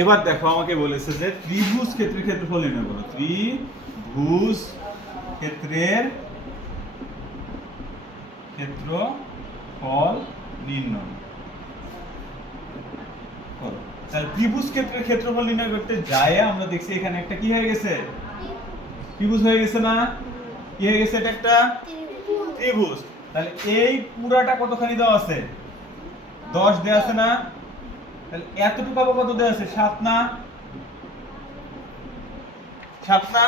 এবার দেখো আমাকে বলেছে যে ত্রিভুজ ক্ষেত্রের ক্ষেত্রফল নির্ণয় করো। ত্রিভুজ ক্ষেত্রের ক্ষেত্রফল নির্ণয় করো। তাহলে ত্রিভুজ ক্ষেত্রের ক্ষেত্রফল নির্ণয় করতে যায় আমরা দেখছি এখানে একটা কি হয়ে গেছে, ত্রিভুজ হয়ে গেছে না? কি হয়ে গেছে? এটা একটা ত্রিভুজ। তাহলে এই পুরাটা কতখানি দেওয়া আছে? 10 দেওয়া আছে না? তাহলে এতটুকু আবার কত দেওয়া আছে? 7 না? 7 না?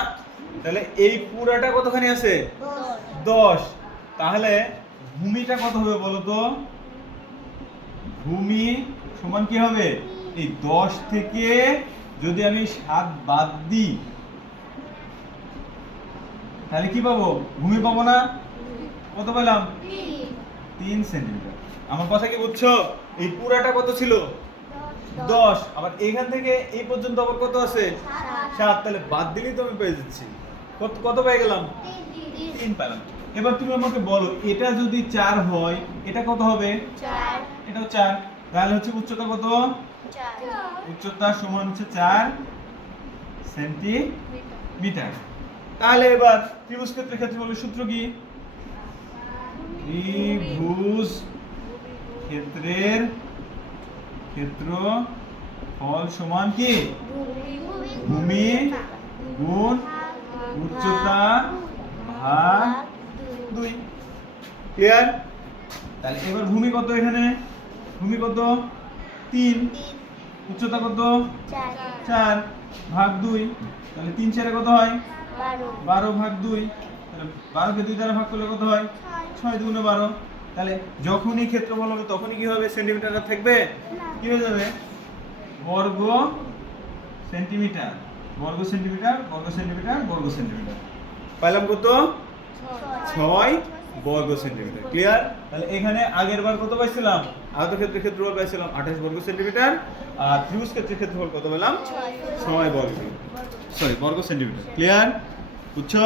তাহলে এই পুরাটা কতখানি আছে? 10। তাহলে ভূমিটা কত হবে বলো তো? ভূমি সমান কি হবে? এই 10 থেকে যদি আমি 7 বাদ দিই তাহলে কি পাবো? ভূমি পাবো না? কত পেলাম? 3 সেন্টিমিটার। আমার কথা কি বুঝছো? এই পুরাটা কত ছিল? 10। আবার এখান থেকে এই পর্যন্ত আবার কত আছে? 7। তাহলে বাদ দিলেই তো আমি পেয়ে যাচ্ছি। কত কত পেয়ে গেলাম? 3 পেলাম। এবার তুমি আমাকে বলো এটা যদি 4 হয় এটা কত হবে? 4 এটাও 4। তাহলে হচ্ছে উচ্চতা কত? 4 উচ্চতা সমান হচ্ছে 4 সেন্টিমিটার। তাহলে এবার ত্রিভুজ ক্ষেত্রের ক্ষেত্রফলের সূত্র কি? ত্রিভুজ ক্ষেত্রের ক্ষেত্রফল সমান কি? ভূমি গুণ উচ্চতা ভাগ 2। ক্লিয়ার? তাহলে এবার ভূমি কত এখানে? ভূমি কত? 3। উচ্চতা কত? 4 ভাগ 2। তাহলে 3 4 কত হয়? 12 ভাগ 2। তাহলে 12 কে 2 দ্বারা ভাগ করলে কত হয়? 6 2 12। তাহলে যখনই ক্ষেত্রফল হবে তখনই কি হবে? সেন্টিমিটার আর থাকবে? কি হয়ে যাবে? বর্গ সেন্টিমিটার, বর্গ সেন্টিমিটার, বর্গ সেন্টিমিটার, বর্গ সেন্টিমিটার। পাইলাম কত? 6 বর্গ সেন্টিমিটার। ক্লিয়ার? তাহলে এখানে আগের বার কত পাইছিলাম? আয়তক্ষেত্রের ক্ষেত্রফল পাইছিলাম 28 বর্গ সেন্টিমিটার, আর ত্রিভুজ ক্ষেত্রের ক্ষেত্রফল কত পেলাম? 6 বর্গ সেন্টিমিটার। ক্লিয়ার? বুঝছো?